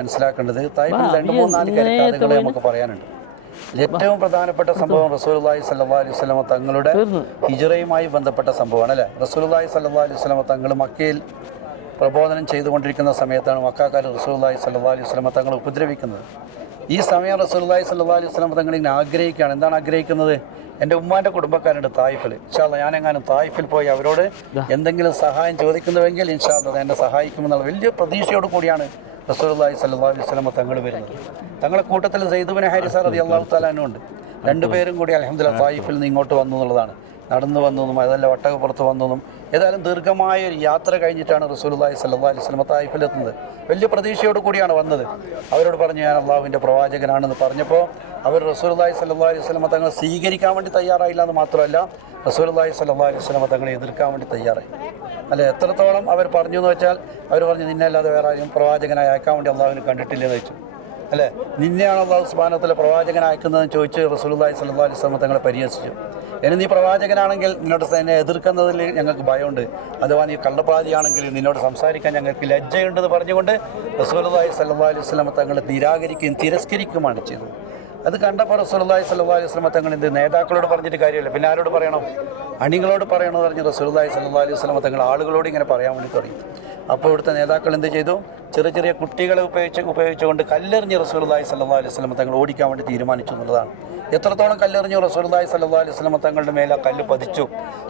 മനസ്സിലാക്കേണ്ടത് തായിഫിൽ 2-3-4 കരിക്കാതകളെ നമുക്ക് പറയാനുണ്ട്. ഏറ്റവും പ്രധാനപ്പെട്ട സംഭവം റസൂലുള്ളാഹി സ്വല്ലല്ലാഹു അലൈഹി വസല്ലം തങ്ങളുടെ ഹിജ്റയുമായി ബന്ധപ്പെട്ട സംഭവമാണ് അല്ലേ. റസൂലുള്ളാഹി സ്വല്ലല്ലാഹു അലൈഹി വസല്ലം തങ്ങൾ മക്കയിൽ പ്രബോധനം ചെയ്തുകൊണ്ടിരിക്കുന്ന സമയത്താണ് മക്കാക്കാർ റസൂലുള്ളാഹി സ്വല്ലല്ലാഹു അലൈഹി വസല്ലം തങ്ങൾ ഉപദ്രവിക്കുന്നത്. ഈ സമയം റസൂലുള്ളാഹി സ്വല്ലല്ലാഹു അലൈഹി വസല്ലം തങ്ങൾ ഇങ്ങനെ ആഗ്രഹിക്കുകയാണ്. എന്താണ് ആഗ്രഹിക്കുന്നത്? എൻ്റെ ഉമ്മാൻ്റെ കുടുംബക്കാരുണ്ട് തായിഫിൽ, ഇൻഷാ അല്ലാഹ് ഞാനെങ്ങാനും തായിഫിൽ പോയി അവരോട് എന്തെങ്കിലും സഹായം ചോദിക്കുന്നുവെങ്കിൽ ഇൻഷാ അല്ലാഹ് എന്നെ സഹായിക്കുമെന്നുള്ള വലിയ പ്രതീക്ഷയോട് കൂടിയാണ് റസൂലുള്ളാഹി സ്വല്ലല്ലാഹു അലൈഹി വസല്ലം തങ്ങൾ വരുന്നത്. തങ്ങളുടെ കൂട്ടത്തിൽ സയ്യിദ് ഇബ്നു ഹാരിസ റളിയല്ലാഹു തആല അൻഹു ഉണ്ട്. രണ്ടുപേരും കൂടി അൽഹംദുലില്ലാഹ് തായിഫിൽ നിന്ന് ഇങ്ങോട്ട് വന്നു എന്നുള്ളതാണ്. നടന്നു വന്നതും അതല്ല ഒട്ടകപ്പുറത്ത് വന്നതും ഏതായാലും ദീർഘമായ ഒരു യാത്ര കഴിഞ്ഞിട്ടാണ് റസൂലുള്ളാഹി സ്വല്ലല്ലാഹു അലൈഹി വസല്ലം തായിഫിലെത്തുന്നത്. വലിയ പ്രതീക്ഷയോട് കൂടിയാണ് വന്നത്. അവരോട് പറഞ്ഞു ഞാൻ അള്ളാഹുവിൻ്റെ പ്രവാചകനാണെന്ന് പറഞ്ഞപ്പോൾ അവർ റസൂലുള്ളാഹി സ്വല്ലല്ലാഹു അലൈഹി വസല്ലം തങ്ങളെ സ്വീകരിക്കാൻ വേണ്ടി തയ്യാറായില്ല എന്ന് മാത്രമല്ല റസൂലുള്ളാഹി സ്വല്ലല്ലാഹു അലൈഹി വസല്ലം തങ്ങളെ എതിർക്കാൻ വേണ്ടി തയ്യാറായി. അല്ലെ, എത്രത്തോളം അവർ പറഞ്ഞു എന്ന് വെച്ചാൽ അവർ പറഞ്ഞു നിന്നെ അല്ലാതെ വേറെ ആരും പ്രവാചകനായി അയക്കാൻ വേണ്ടി അള്ളാഹുവിനെ കണ്ടിട്ടില്ലെന്ന് വെച്ചു. അല്ലേ, നിന്നെയാണ് അള്ളാഹു സുബ്ഹാനഹു വ തആല പ്രവാചകൻ അയക്കുന്നതെന്ന് ചോദിച്ച് റസൂലുള്ളാഹി സ്വല്ലല്ലാഹു അലൈഹി വസല്ലം തങ്ങളെ പരിഹസിച്ചു. ഇനി നീ പ്രവാചകനാണെങ്കിൽ നിന്നോട് എന്നെ എതിർക്കുന്നതിൽ ഞങ്ങൾക്ക് ഭയമുണ്ട്, അഥവാ നീ കള്ളപ്പാതിയാണെങ്കിൽ നിന്നോട് സംസാരിക്കാൻ ഞങ്ങൾക്ക് ലജ്ജയുണ്ടെന്ന് പറഞ്ഞുകൊണ്ട് റസൂലുള്ളാഹി സ്വല്ലല്ലാഹു അലൈഹി വസല്ലം തങ്ങളെ നിരാകരിക്കുകയും തിരസ്കരിക്കുകയുമാണ് ചെയ്തത്. അത് കണ്ടപ്പോൾ റസൂലുള്ളാഹി സ്വല്ലല്ലാഹു അലൈഹി വസല്ലം തങ്ങൾ എന്ത് നേതാക്കളോട് പറഞ്ഞിട്ട് കാര്യമില്ല, പിന്നെ ആരോട് പറയണം? അണികളോട് പറയണമെന്ന് പറഞ്ഞ് റസൂലുള്ളാഹി സ്വല്ലല്ലാഹു അലൈഹി വസല്ലം തങ്ങൾ ആളുകളോട് ഇങ്ങനെ പറയാൻ വേണ്ടി തുടങ്ങി. അപ്പോൾ ഇവിടുത്തെ നേതാക്കൾ എന്ത് ചെയ്തു? ചെറിയ ചെറിയ കുട്ടികളെ ഉപയോഗിച്ചുകൊണ്ട് കല്ലെറിഞ്ഞ് റസൂലുള്ളാഹി സ്വല്ലല്ലാഹു അലൈഹി വസല്ലം തങ്ങൾ ഓടിക്കാൻ വേണ്ടി തീരുമാനിച്ചു എന്നുള്ളതാണ്. എത്രത്തോളം കല്ലെറിഞ്ഞു? റസൂലുള്ളാഹി സ്വല്ലല്ലാഹു അലൈഹി വസല്ലം തങ്ങളുടെ മേലെ ആ കല്ല് പതിച്ചു.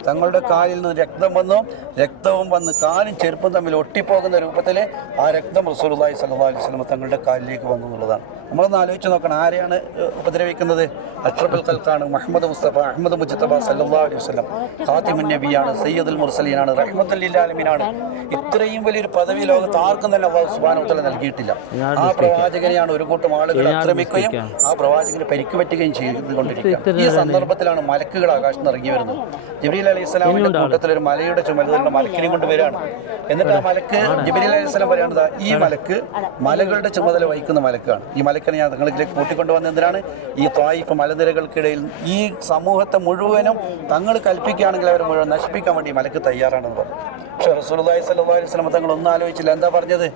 തങ്ങളുടെ കാലിൽ നിന്ന് രക്തം വന്നു, രക്തവും വന്ന് കാലും ചെരുപ്പും തമ്മിൽ ഒട്ടിപ്പോകുന്ന രൂപത്തിൽ ആ രക്തം റസൂലുള്ളാഹി സ്വല്ലല്ലാഹു അലൈഹി വസല്ലം തങ്ങളുടെ കാലിലേക്ക് വന്നു എന്നുള്ളതാണ്. നമ്മളൊന്ന് ആലോചിച്ച് നോക്കണം, ആരെയാണ് ഉപദ്രവിക്കുന്നത്? അഷ്റഫുൽ ഖൽഖാണ്, മുഹമ്മദ് മുസ്തഫ അഹ്മദ് മുജ്തബ സല്ലല്ലാഹു അലൈഹി വസല്ലം, ഖാതിമുൻ നബിയാണ്, സയ്യിദുൽ മുർസലീനാണ്, റഹ്മത്തുൽ ലിൽ ആലമീനാണ്. ഇത്രയും വലിയൊരു പദവി ലോകത്ത് ആർക്കും തന്നെ അല്ലാഹു സുബ്ഹാനഹു വ തആല നൽകിയിട്ടില്ല. ആ പ്രവാചകനെയാണ് ഒരു കൂട്ടം ആളുകൾ ആക്രമിക്കുകയും ആ പ്രവാചകന് പരിക്ക് പറ്റുകയും ചെയ്തുകൊണ്ടിരിക്കുക. ഈ സന്ദർഭത്തിലാണ് മലക്കുകൾ ആകാശത്ത് നിന്ന് ഇറങ്ങി വരുന്നത്. ജിബ്രീൽ അലൈഹിസ്സലാമിന്റെ കൂട്ടത്തിൽ ഒരു മലയുടെ ചുമതല മലക്കിനെ കൊണ്ട് വരികയാണ്. എന്നിട്ട് ആ മലക്ക് ജിബ്രീൽ അലൈഹിസ്സലാം പറയുന്നത്, ഈ മലക്ക് മലകളുടെ ചുമതല വഹിക്കുന്ന മലക്കാണ്. ഈ മലക്കിനെ ഞാൻ തങ്ങളിലേക്ക് കൂട്ടിക്കൊണ്ടുവന്ന എന്തിനാണ്? ഈ ത്വായിഫ് മലനിരകൾക്കിടയിൽ ഈ സമൂഹത്തെ മുഴുവനും തങ്ങൾ കൽപ്പിക്കുകയാണെങ്കിൽ അവരെ മുഴുവൻ നശിപ്പിക്കാൻ വേണ്ടി മലക്ക് തയ്യാറാണെന്ന് പറഞ്ഞു. പക്ഷേ റസൂലുള്ളാഹി സ്വല്ലല്ലാഹു അലൈഹി വസല്ലം തങ്ങൾ ഒന്നും ആലോചിച്ചില്ല. എന്താ പറഞ്ഞത്?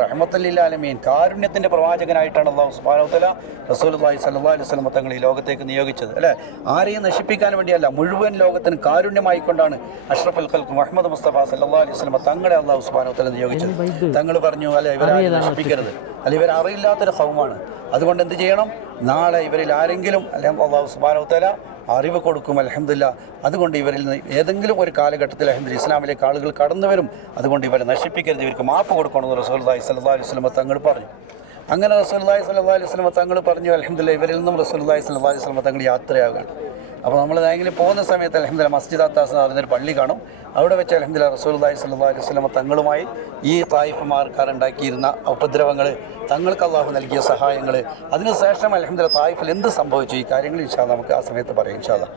റഹ്മത്തുൽ ലിൽ ആലമീൻ, കാരുണ്യത്തിൻ്റെ പ്രവാചകനായിട്ടാണ് അല്ലാഹു സുബ്ഹാനഹു വ തആല റസൂലുള്ളാഹി സ്വല്ലല്ലാഹു അലൈഹി വസല്ലം തങ്ങൾ ഈ ലോകത്തേക്ക് നിയോഗിച്ചത്. അല്ലേ, ആരെയും നശിപ്പിക്കാൻ വേണ്ടിയല്ല, മുഴുവൻ ലോകത്തിന് കാരുണ്യമായിക്കൊണ്ടാണ് അഷ്റഫുൽ ഖൽഖ് മുഹമ്മദ് മുസ്തഫ സല്ലല്ലാഹു അലൈഹി വസല്ലം തങ്ങളെ അല്ലാഹു സുബ്ഹാനഹു വ തആല നിയോഗിച്ചത്. തങ്ങൾ പറഞ്ഞു, അല്ലെ ഇവരെ നശിപ്പിക്കരുത്, അല്ലെ ഇവർ അറിയില്ലാത്തൊരു ഖൗമാണ്, അതുകൊണ്ട് എന്ത് ചെയ്യണം? നാളെ ഇവരിൽ ആരെങ്കിലും അല്ലെങ്കിൽ അല്ലാഹു സുബ്ഹാനഹു വ തആല അറിവ് കൊടുക്കും. അൽഹംദുലില്ലാഹ്, അതുകൊണ്ട് ഇവരിൽ നിന്ന് ഏതെങ്കിലും ഒരു കാലഘട്ടത്തിൽ അൽഹംദുലില്ലാഹ് ഇസ്ലാമിലേക്ക് ആളുകൾ കടന്നു വരും, അതുകൊണ്ട് ഇവരെ നശിപ്പിക്കരുത്, ഇവർക്ക് മാപ്പ് കൊടുക്കണമെന്ന് റസൂലുള്ളാഹി സ്വല്ലല്ലാഹു അലൈഹി വസല്ലം തങ്ങൾ പറഞ്ഞു. അങ്ങനെ റസൂലുള്ളാഹി സ്വല്ലല്ലാഹു അലൈഹി വസല്ലം തങ്ങൾ പറഞ്ഞു. അൽഹംദുലില്ലാഹ് ഇവരിൽ നിന്നും റസൂലുള്ളാഹി സ്വല്ലല്ലാഹു അലൈഹി വസല്ലം തങ്ങൾ യാത്രയാകാണ്. അപ്പോൾ നമ്മൾ ഏതെങ്കിലും പോകുന്ന സമയത്ത് അൽഹംദുലില്ലാഹ് മസ്ജിദ് അത്താസ് എന്ന് പറയുന്നൊരു പള്ളി കാണും. അവിടെ വെച്ച് അൽഹംദുലില്ലാഹ് റസൂലുള്ളാഹി സ്വല്ലല്ലാഹു അലൈഹി വസല്ലം തങ്ങളുമായി ഈ തായിഫുമാർക്കാരുണ്ടാക്കിയിരുന്ന ഉപദ്രവങ്ങൾ, തങ്ങൾക്ക് അള്ളാഹു നൽകിയ സഹായങ്ങൾ, അതിനുശേഷം അൽഹംദുലില്ലാഹ് തായിഫിൽ എന്ത് സംഭവിച്ചു, ഈ കാര്യങ്ങൾ ഇൻഷാ അല്ലാഹ് നമുക്ക് ആ സമയത്ത് പറയാം ഇൻഷാ അല്ലാഹ്.